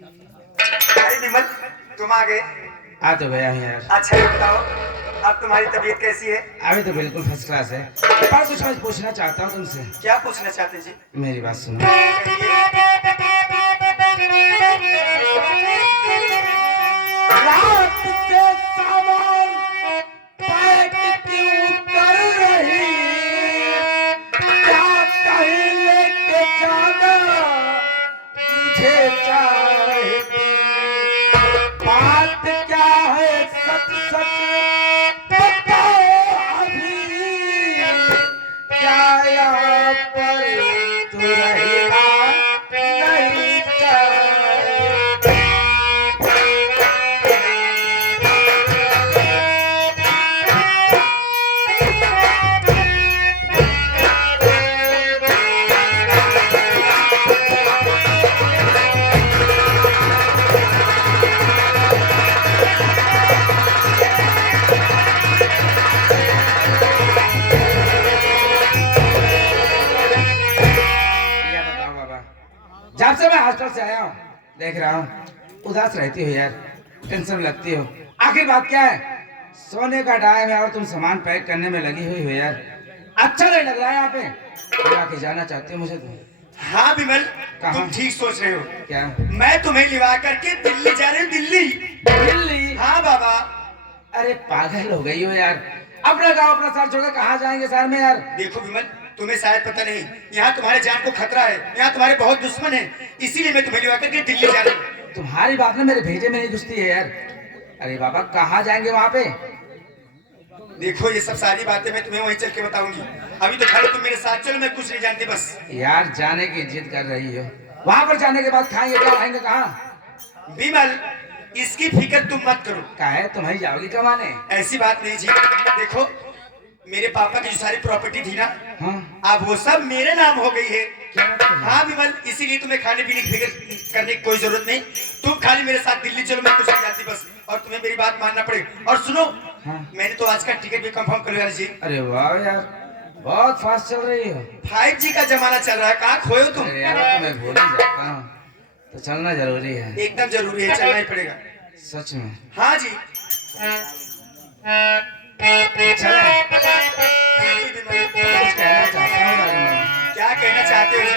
अरे विमल, तुम आ गए। आ तो गया हूँ यार। अच्छा ये बताओ, अब तुम्हारी तबीयत कैसी है? अभी तो बिल्कुल फर्स्ट क्लास है, पर कुछ आज पूछना चाहता हूँ तुमसे। क्या पूछना चाहते जी? मेरी बात सुनो। रात से सामान पैक क्यों कर रही, क्या कहीं लेके जाना मुझे चाहती, बात क्या है सच सच बताओ अभी, क्या यहाँ पर तू रहेगा नहीं चाहती। जब से मैं हॉस्टल से आया हूँ देख रहा हूँ उदास रहती हो यार, टेंशन लगती हो। आखिर बात क्या है? सोने का टाइम है और तुम सामान पैक करने में लगी हुई हो यार, अच्छा नहीं लग रहा है यहाँ पे। बुला के जाना चाहती हो मुझे तुम? हाँ विमल, कहाँ? तुम ठीक सोच रहे हो। क्या? मैं तुम्हें लिवा करके दिल्ली जा रही हूँ। दिल्ली? दिल्ली? हाँ बाबा। अरे पागल हो गई हो यार, अपना गाँव अपना शहर छोड़कर कहाँ जाएंगे शहर में यार? देखो विमल, तुम्हें शायद पता नहीं, यहाँ तुम्हारे जान को खतरा है, यहाँ तुम्हारे बहुत दुश्मन है, इसीलिए मैं तुम्हें लिवा करके दिल्ली जा रही हूँ। तुम्हारी बात ना मेरे भेजे में नहीं घुसती है यार। अरे बाबा कहाँ जाएंगे वहाँ पे? देखो ये सब सारी बातें मैं तुम्हें वहीं चल के बताऊंगी, अभी तो खाली तुम मेरे साथ चलो, मैं कुछ नहीं जानती बस। यार जाने की जिद कर रही हो, वहाँ पर जाने के बाद खाएंगे क्या, रहेंगे कहाँ? विमल, इसकी फिक्र तुम मत करो। क्या है, तुम ही जाओगी कमाने? ऐसी बात नहीं जी, देखो मेरे पापा की जो सारी प्रॉपर्टी थी ना, हाँ? अब वो सब मेरे नाम हो गई है। क्या बात कर रहे हो? हाँ विमल, इसीलिए तुम्हें खाने पीने की फिक्र करने की कोई जरूरत नहीं, तुम खाली मेरे साथ दिल्ली चलो, मैं कुछ नहीं जानती बस, और तुम्हें मेरी बात मानना पड़ेगा। और सुनो, हाँ? मैंने तो आज का टिकट भी कंफर्म कर लिया जी। अरे वाह यार, बहुत फास्ट चल रही हो। 5G का जमाना चल रहा है, कहाँ खोए हो तुम? अरे यार तो मैं भूल ही जाता हूँ, तो चलना जरूरी है। एकदम जरूरी है, चलना ही पड़ेगा। सच में? हाँ जी। चले। कुछ कहना चाहता हूँ बारे में। क्या कहना चाहते हो जी?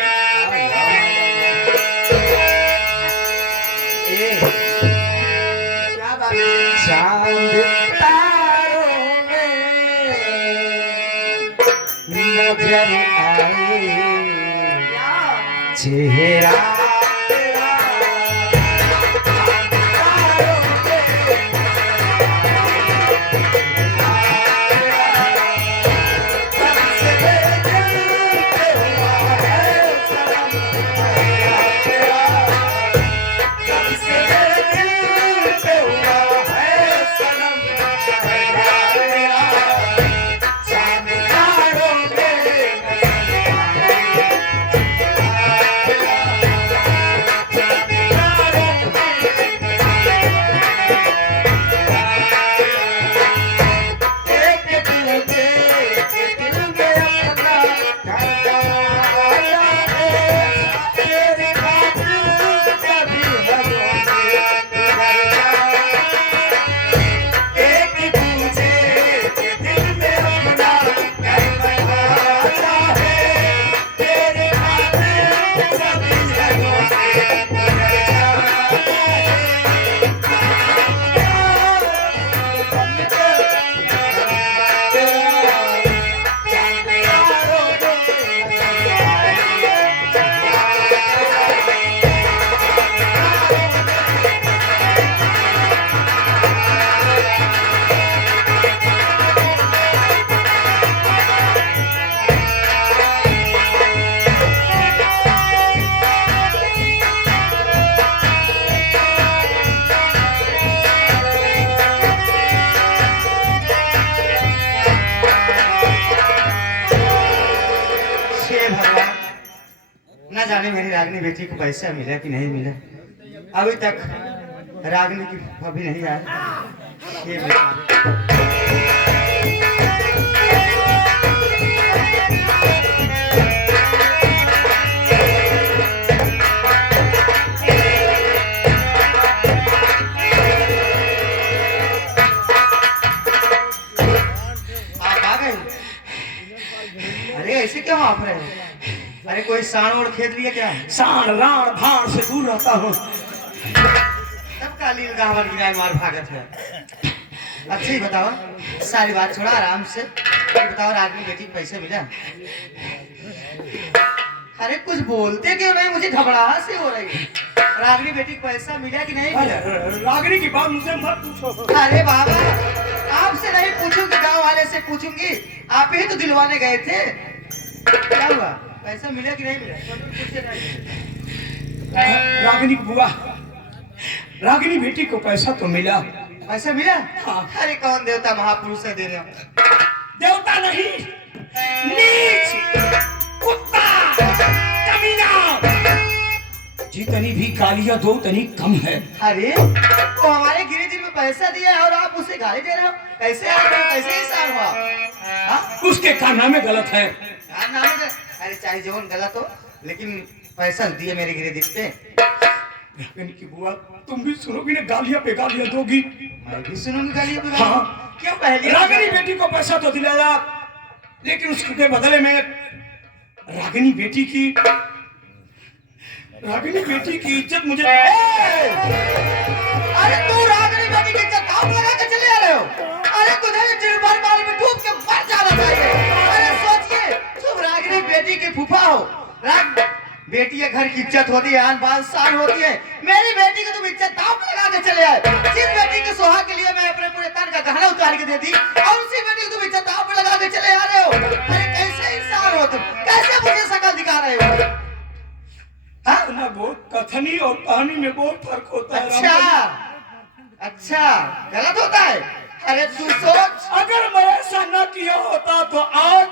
ए, क्या बात है? चांद तारों में नजर आए चेहरा तेरा, चांद तारों में सबसे दिल पे हुआ है सनम तेरा, सबसे दिल पे हुआ है सनम तेरा, चांद तारों में एक दिल में अपना घर बनाया है, तेरी खातिर कभी हदों से घर जाए। एक दूजे के दिल में अपना घर बनाया है, तेरी खातिर कभी हदों से घर हे भगवान, न जाने मेरी रागनी बेटी को पैसा मिला कि नहीं मिला, अभी तक रागनी की अभी नहीं आई। हे भगवान। सांड और खेत लिया क्या? सांड राण भाण से दूर रहता हूँ। तब का लील गावर गिराए मार भागत है। अच्छा ही बताओ, सारी बात छोड़ा आराम से ये बताओ, रागनी बेटी को पैसे मिला? अरे कुछ बोलते क्यों नहीं? मुझे घबराहट सी हो रही है। रागनी बेटी को पैसा मिला कि नहीं मिला? रागनी की बात मुझे मत पूछो। अरे बाबा, आपसे नहीं पूछूंगी, गांव वाले से पूछूंगी। आप ही तो दिलवाने गए थे। क्या हुआ, पैसा मिला कि नहीं मिला? पूछते नहीं। रागिनी बुआ, रागिनी बेटी को पैसा तो मिला। पैसा मिला? हाँ। अरे कौन देवता महापुरुष है देने? देवता नहीं, नीच, कुत्ता, कमीना, जितनी भी गालियां दो उतनी कम है। अरे वो हमारे गिरिजी में पैसा दिया और आप उसे गाली दे रहे हो? कैसे आप कैसे इंसान हुआ? हाँ? उसके कारनामे गलत है। हाँ, नाम है। अरे चाहे जौन गलत हो, लेकिन पैसा दिए मेरे गिरिजी पे। रागिनी की बुआ, तुम भी सुनोगी ना, गालियां पे गालियां दोगी। मैं भी सुनूंगी गाली पे। हाँ। क्यों पहले? रागिनी बेटी को पैसा तो दिलाया, लेकिन उसके बदले में रागिनी बेटी की इज्जत मुझे। अरे तू रागनी बेटी की इज्जत दांव लगा के चले आ रहे हो? अरे तुझे जिरबार पानी में डूब के मर जाना चाहिए। अरे सोचिए, तुम रागनी बेटी की फूफा हो। राग बेटी के घर की इज्जत होती है, आन बान शान होती है। मेरी बेटी की तुम इज्जत दांव लगा के चले आए। जिस बेटी के सुहाग के लिए मैं अपने पूरे तन का गहना उतार के दे दी, और उसी बेटी की तुम इज्जत दांव लगा के चले आ रहे हो। अरे कैसे इंसान हो तुम? कैसे मुझे शकल दिखा रहे हो? हाँ? ना बहुत कथनी और कहानी में बहुत फर्क होता है। अच्छा अच्छा, गलत होता है? अरे तू सोच, अगर मैं ऐसा न किया होता तो आज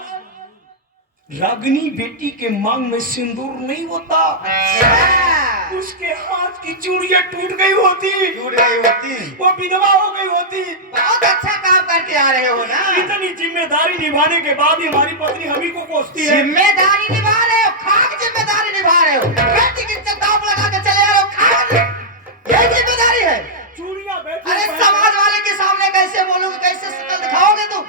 रागिनी बेटी के मांग में सिंदूर नहीं होता, अच्छा, उसके हाथ की चूड़ियां टूट गई होती, टूट गई होती। वो विधवा हो गई होती। बहुत अच्छा काम करके आ रहे हो ना। इतनी जिम्मेदारी निभाने के बाद ही हमारी पत्नी हम ही को कोसती है। जिम्मेदारी निभा रहे हो, खाक जिम्मेदारी निभा रहे हो। बेटी की इज्जत दांव लगा के चले आ रहे हो, खाक ये जिम्मेदारी है। चूड़ियां बेटी अरे समाज वाले के सामने कैसे बोलोगे, कैसे शकल दिखाओगे तुम?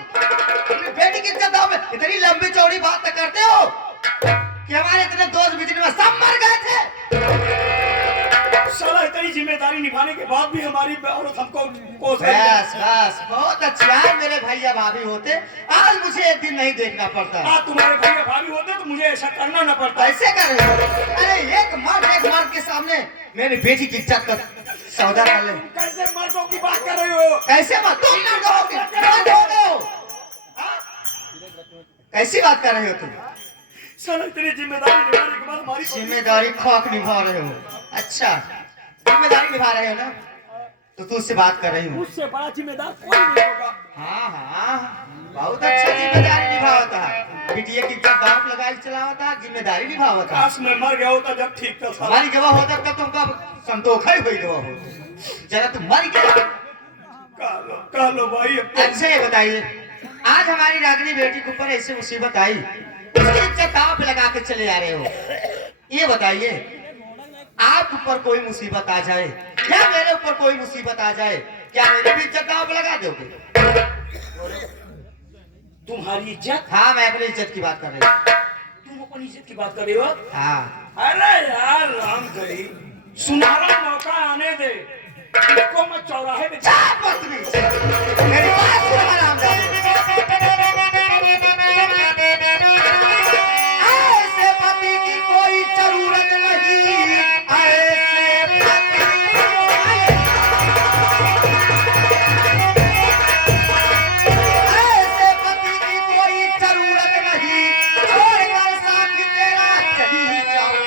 अपनी बेटी की इज्जत दांव में इतनी लंबी चौड़ी बात तक करते हो कि हमारे इतने दोस्त बिजली में सब मर गए थे। साला इतनी जिम्मेदारी निभाने के बाद भी हमारी औरत हमको कोस रही है। बस बस, बहुत अच्छा है। मेरे भैया भाभी होते आज मुझे एक दिन नहीं देखना पड़ता। आज तुम्हारे भैया भाभी होते तो मुझे ऐसा करना न पड़ता। ऐसे कर रहे हो? अरे एक मर्द के सामने मेरी बेटी की इज्जत का सौदा कर ले। कैसे मर्दों की बात कर रहे हो? कैसे मत? तुम मर्द हो गए हो? हाँ? कैसी बात कर रहे हो तुम? साला इतनी जिम्मेदारी निभाने के बाद हमारी जिम्मेदारी खाक निभा रहे हो। अच्छा, जिम्मेदारी निभा रहे हो ना, तो तुझसे बात कर रही हूँ। मुझसे बड़ा जिम्मेदार कोई नहीं होगा। हाँ हाँ, बहुत अच्छा जिम्मेदारी निभावता है। बिटिया की इज्जत दांव लगा के चलावता है, जिम्मेदारी निभावता है। काश मैं मर गया होता जब ठीक था साला। हमारी गवाह होता तब तुमका संतोखा ही हुई गवाह होती। जरा तुम मर गया। कह लो भाई अब तो। अच्छा ये बताइए, आज हमारी रागनी बेटी के ऊपर ऐसी मुसीबत आई, उसकी इज्जत दांव पे लगा के चले आ रहे हो। ये बताइए, आप ऊपर कोई मुसीबत आ जाए या मेरे ऊपर कोई मुसीबत आ जाए, क्या मेरी भी इज्जत दांव पे लगा दोगे? तुम्हारी इज्जत? हाँ, मैं अपनी इज्जत की बात कर रही हूँ। तुम अपनी इज्जत की बात कर रहे हो? हाँ, अरे यार राम करी, सुनहरा मौका आने दे, इसको मैं चौराहे पे चार बदतमीज। मेरी बात सुनो हरामजादे। ऐसे पति की कोई जरूरत नहीं, ऐसे पति की कोई जरूरत नहीं, छोड़कर साथ तेरा चली जाऊं।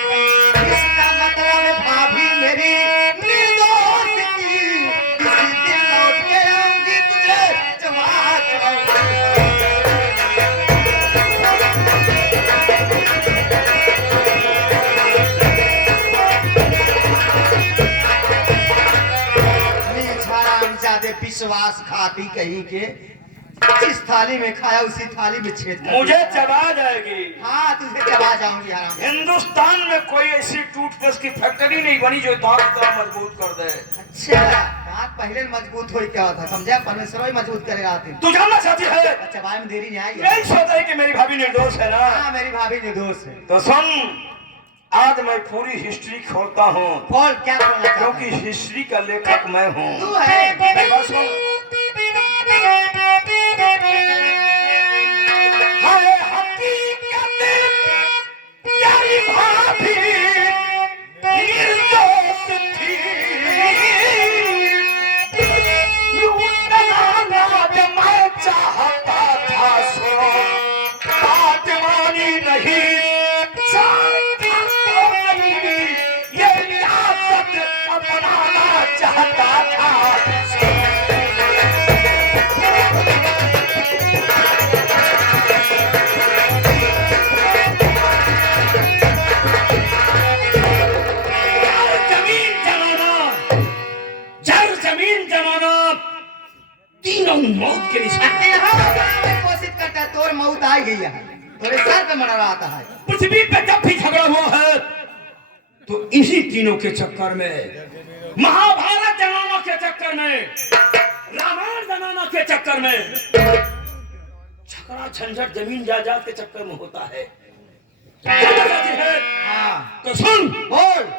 इसका मतलब भाभी मेरी निर्दोष थी, किसी दिन लौट के आऊंगी तुझे जवा चढ़ाऊंगी। विश्वास खाती कहीं के, जिस थाली में खाया उसी थाली में छेद कर मुझे चबा जाएगी। हाँ, तुझे चबा जाऊंगी हराम। हिंदुस्तान में कोई ऐसी टूथपेस्ट की फैक्ट्री नहीं बनी जो दांत इतना मजबूत कर दे। अच्छा, दांत पहले मजबूत हो क्या होता, समझा? परमेश्वर ही मजबूत करे आते। तू जानना चाहती है? अच्छा, भाई में देरी नहीं आई। नहीं सोचा है कि मेरी भाभी निर्दोष है ना? हाँ, मेरी भाभी निर्दोष है। तो सुन, आज मैं पूरी हिस्ट्री खोलता हूँ, बोल क्या बोलना चाहता क्योंकि है? हिस्ट्री का लेखक मैं हूँ। तू है। मेरी बात सुन। हाय हकीकत तेरी भाभी निर्दोष थी, लूटना नाज मैं चाहता था सो, बात मानी नहीं, चाहता तो नहीं, ये रियासत अपनाना चाहता था। जमीन जमाना तीनों मौत के निशान। मैं कोशिश करता है, तोर मौत आ गई है, तोरे सर पे मरा आता है। पृथ्वी पे जब भी झगड़ा हुआ है तो इन्हीं तीनों के चक्कर में, महाभारत जमाना के चक्कर में, रामायण जमाना के चक्कर में, झगड़ा झंझट जमीन जायदाद के चक्कर में होता है। हाँ तो सुन, बोल।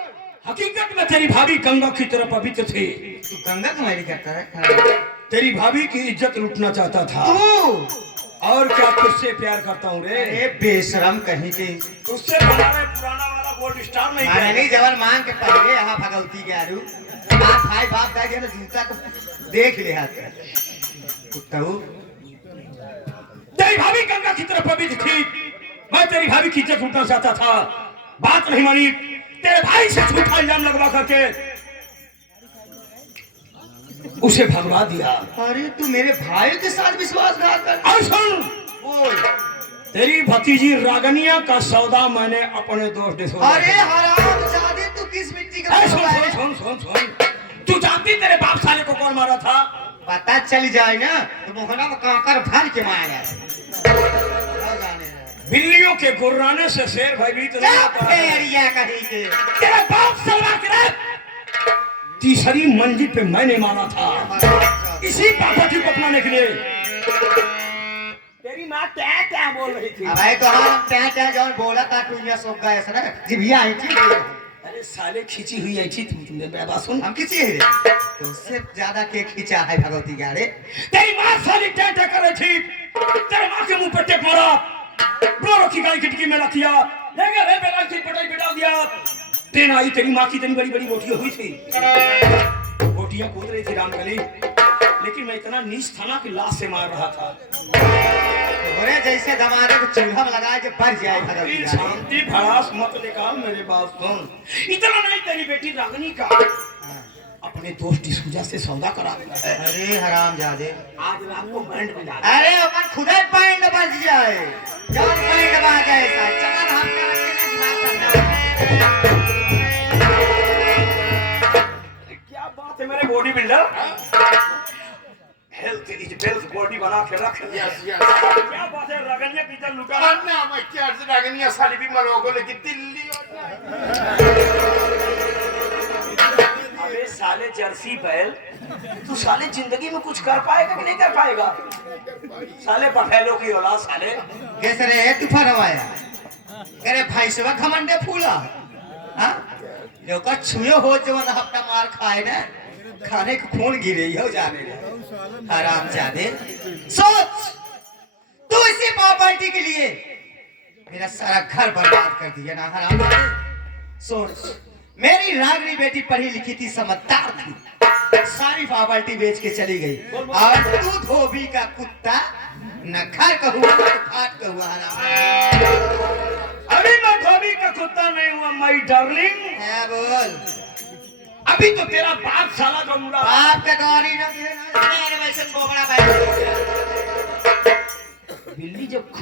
हकीकत में तेरी भाभी गंगा की तरह पवित्र थी। तू गंगा तुम्हारी करता है? तेरी भाभी की इज्जत लूटना चाहता था। तू और क्या तुझसे प्यार करता हूँ रे। अरे बेशरम कहीं के। तुझसे बना रहे पुराना वाला गोल्ड स्टार नहीं माने क्या? नहीं जवन मांग के पहले यहाँ भगवती के आरू बाप भाई बाप दाई के जूता को देख ले हाथ कुत्ताऊ। तेरी भाभी गंगा की तरफ पवित्र थी, मैं तेरी भाभी की इज्जत लूटना चाहता था, बात नहीं मानी, तेरे भाई से झूठा इल्जाम लगवा करके उसे भगवा दिया। अरे तू मेरे भाई के साथ विश्वासघात कर। और सुन, बोल। तेरी भतीजी रागनिया का सौदा मैंने अपने दोस्त से सोचा। अरे हरामजादे तू किस मिट्टी का सुन बना है? सुन सुन सुन सुन, तू जानती तेरे बाप साले को कौन मारा था? पता चल जाए ना तो मोहना में कांकर भर के मारा जाए। बिल्लियों के गुर्राने से शेर भयभीत नहीं होता है। एरिया कहीं के तेरा बाप सलवा के तीसरी मंजिल पे मैंने मारा था, इसी प्रॉपर्टी को अपनाने के लिए। तेरी माँ क्या क्या बोल रही थी? अबे तो हम क्या क्या जौन बोला था तू ये सब का ऐसा ना जिभिया आई थी। अरे साले खींची हुई ऐसी तुमने बात सुन। हम किसी है तो उससे ज्यादा के खींचा है भगवती गाड़े। तेरी माँ साली क्या क्या कर रही थी? तेरे माँ के मुंह पे टेक मारा, ब्लोरो की गाड़ी खिड़की में रखिया, ले गया रे बेला की पटाई बिठा दिया। ट्रेन आई, तेरी माँ की इतनी बड़ी बड़ी बोटियां हुई थी, बोटियां कूद रही थी रामकली, लेकिन मैं इतना नीच था ना कि लाश से मार रहा था। बोले जैसे दमादे को चूल्हा में लगाए के बढ़ जाए भगवती गाड़े। शांति भड़ास मत निकाल, मेरे बात सुन। इतना नहीं, तेरी बेटी रागनी का अपने दोस्त डिसूजा से सौदा करा देना है। अरे हरामजादे, आज रात को बैंड बजा। अरे अपन खुदा पैंट बज जाए, जब पैंट बज जाए चार हम के रखे ना दिमाग करना। क्या बात है मेरे body builder, health is wealth, body बना के रख। यस यस क्या बात है, रगनिया की जल लुटा। ना मैं क्या अर्ज रागनिया साली भी मरोगो लेकिन दिल्ली हो जाए। अबे साले जर्सी बैल, तू साले जिंदगी में कुछ कर पाएगा कि नहीं कर पाएगा? साले बफेलो की औलाद साले। कैसे रे तूफान हवाया करे भाई से घमंडे फूला। हां जो का छुयो हो जो ना हफ्ता मार खाए ना खाने को खून गिरे हो जाने रे हरामजादे। सोच तू इसी प्रॉपर्टी के लिए मेरा सारा घर बर्बाद कर दिया ना हरामजादे। सोच मेरी रागनी बेटी पढ़ी लिखी थी, समझदार थी, सारी प्रॉपर्टी बेच के चली गई और तू धोबी का कुत्ता न घर का हुआ न घाट का हुआ। अभी मैं धोबी का कुत्ता नहीं हुआ माई डार्लिंग। है बोल। अभी तो तेरा बाप साला जो मुड़ा बाप का गौरी न देना, वैसे गोबड़ा बैठ बिल्ली जब